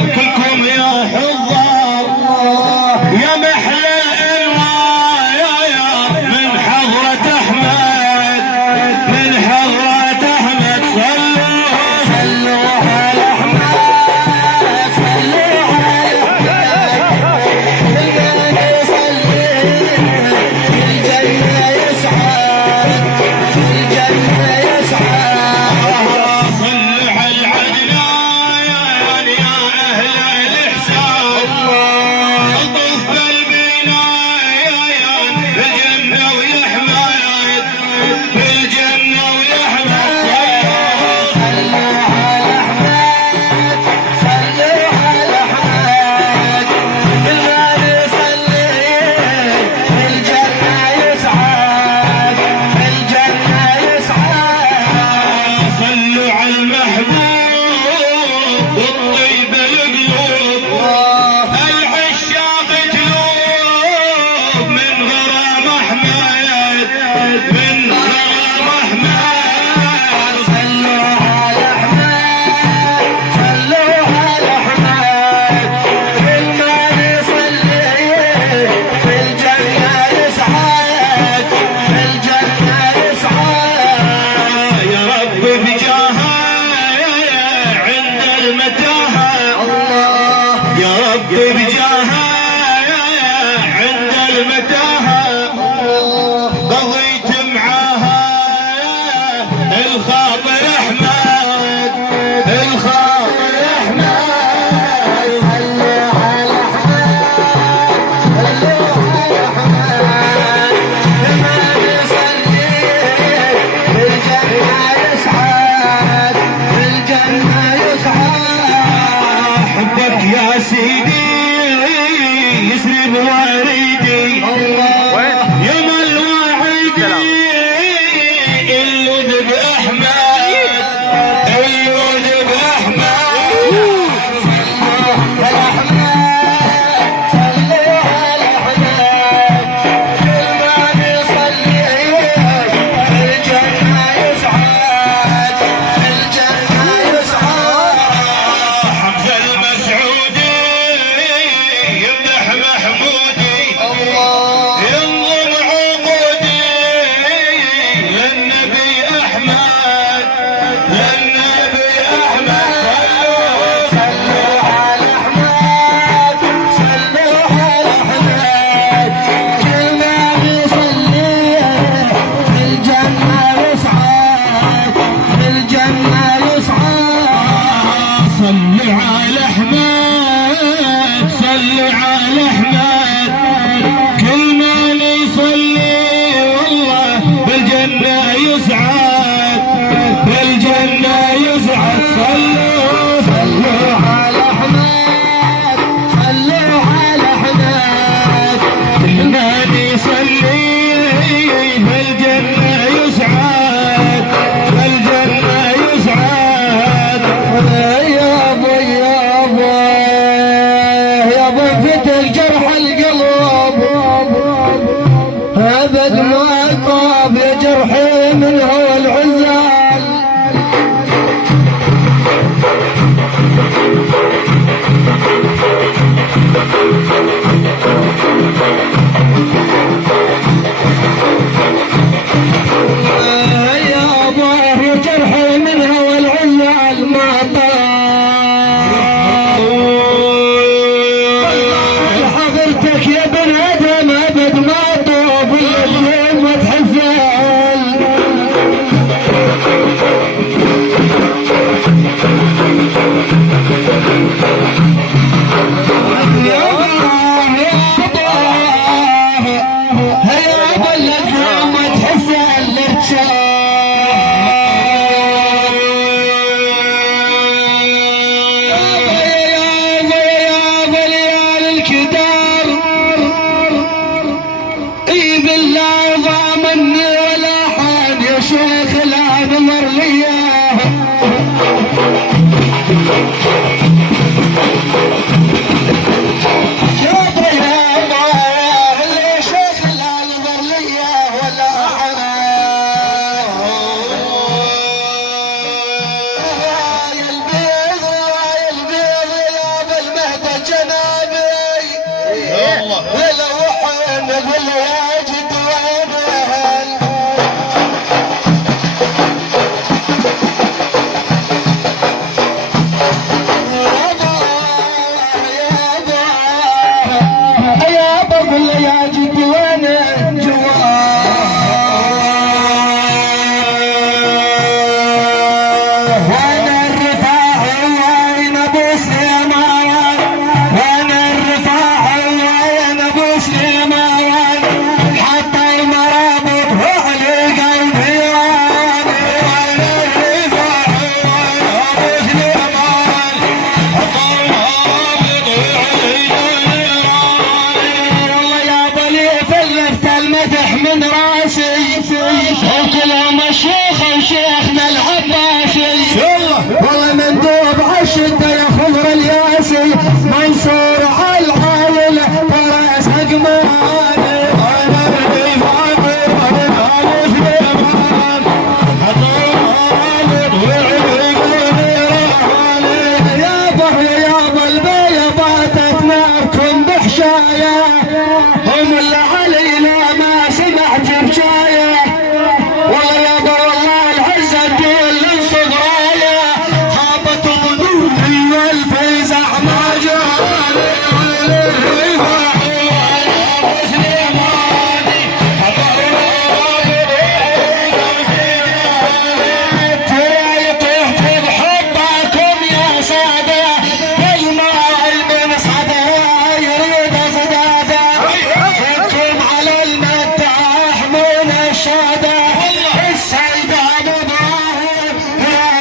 كلكم يا حضار يا محلى الانواع من حضرة احمد من حضرة احمد صلوا على احمد صلوا على احمد المن يصلي الجنة يسعد الجنة يسعد صلوا على العدنان يا اهل الاحسان الطف بالبنايان بالجنة ويا حمايد بالجنة ويا حمايد صلوا على احمد صلوا على احمد المن يصلي الجنة يسعد الجنة يسعد صلوا على المحبوب والطيب القلوب العشاق جلوب من غرام احمد من غرام احمد صلوا على احمد صلوا على احمد المن يصلي في الجنة يسعد في الجنة يسعد يا رب بجاهه عند المتاهه يا رب بجاهه عند المتاهه قضيت معاها الخاطر احمد الخاطر احمد صلوا على احمد صلوا على احمد المن يصلي في الجنة يسعد في الجنة يسعد حبك يا سيدي يسرب وريدي يا الواعدي اللي باحمد اللي باحمد صلوا على احمد صلوا على احمد المن يصلي في الجنة يسعد في الجنة يسعد حمزة المسعودي يمدح محمودي ينظم عقودي للنبي احمد للنبي احمد صلوا على احمد صلوا على احمد المن يصلي في الجنة يسعد في الجنة يسعد صلوا على احمد صلوا على احمد كل من يصلي والله بالجنة يسعد بالجنة يسعد صلوا على احمد صلوا على احمد كل من يصلي بالجنة يسعد بالجنة يسعد يا ابو يا ابو يا ابو فتح جرح القلب ابد ما طاب يا جرحي من هو العزال يا ابو يا جرحي من هو العزال ما طاب حضرتك يا بن ادم ابد ما طوف الليل ما تحفل يا الله يا الله هيا بلدنا ما تحفل للشام الكدار اي بالله ضامني ولا حد يا شيخ لا بمر لياه للوحن نقول يا جد وين يا بقول يا جد وين جواه وانا الرفاع وين ابو سليمان وانا الرفاع وين ابو سليمان حتى المرابط وعلى قلبي وانا الرفاع وين ابو سليمان حتى المرابط والله يا بني فلفت المدح من راسي وكلهم الشيخ وشيخنا العباسي والله مندوب عالشدة يا خضر الياسي منصور عالعائلة براس هقماني انا الرفاع وين ابو سليمان يابا يابا البيا باتت ناركم بحشايه هم اللي علينا ما سمعت بشايه والله يابا والله العزه تقول للصغرايه خابت ظنوني والفزع ما جاني الرفاع ابو سليمان طيحت بحبكم يا ساده الماء من صدى يريد صداده انتم على المداح من الشاده السيد ابو ابراهيم يا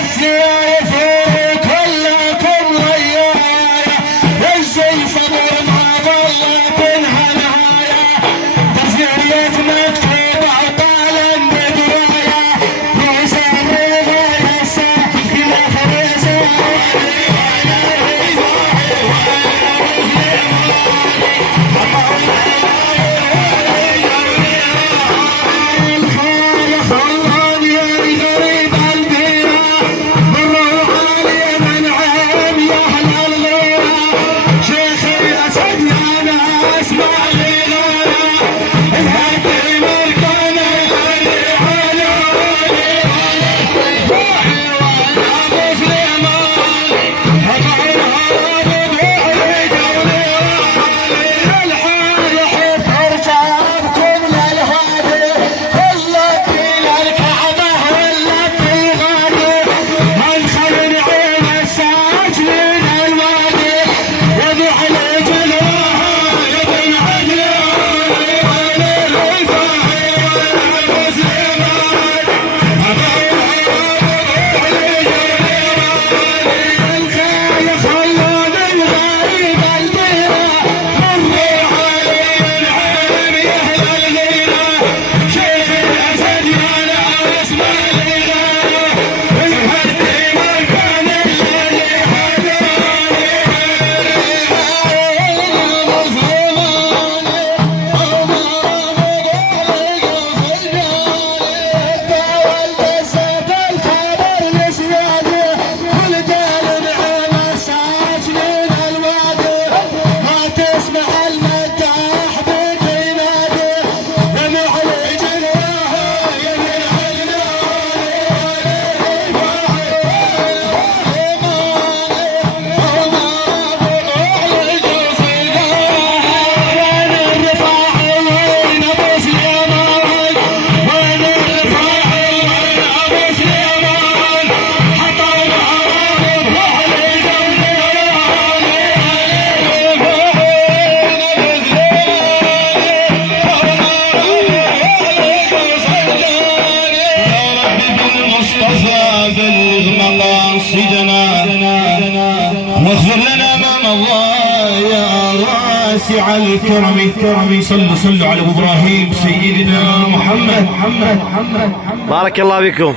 السيف كلكم وياي الزي صبر ما ظلت انها نهايه تسمية مكتوب عطالا بدوايه يسال غيسه الى خريسه الخالق خلاني غريب البيئة بالروح علي من عين يا اهل الغيرة شيخ الاسد يا ناس ما لي غيره الهدي مركانه يغني علاني ابو سليمان الحال حفر شعبكم للهادي التي للكعبه والتي غادي منخل عين الساجلين الوادي يبيع لجلوها ابن عدنان الرفاع ابو سليمان الخال خلان الغريب البيرة مروا علي من عين يا اهل الغيرة شيخ الاسد يا ناس ما لي غيره الهدي مركان الذي هداني ابو سليمان والدسة الخبر لسيادي ولد النعم الساجلين الوادي ما تسمع المداح بك ينادي جميع الجنواه يمين وين الرفاع وين ابو سليمان وين الرفاع وين ابو سليمان حطوا العرب وعلي بالمصطفى بلغ مقاصدنا واغفر لنا ما مضى يا راسع الكرم صلوا على ابو ابراهيم سيدنا محمد بارك الله بكم.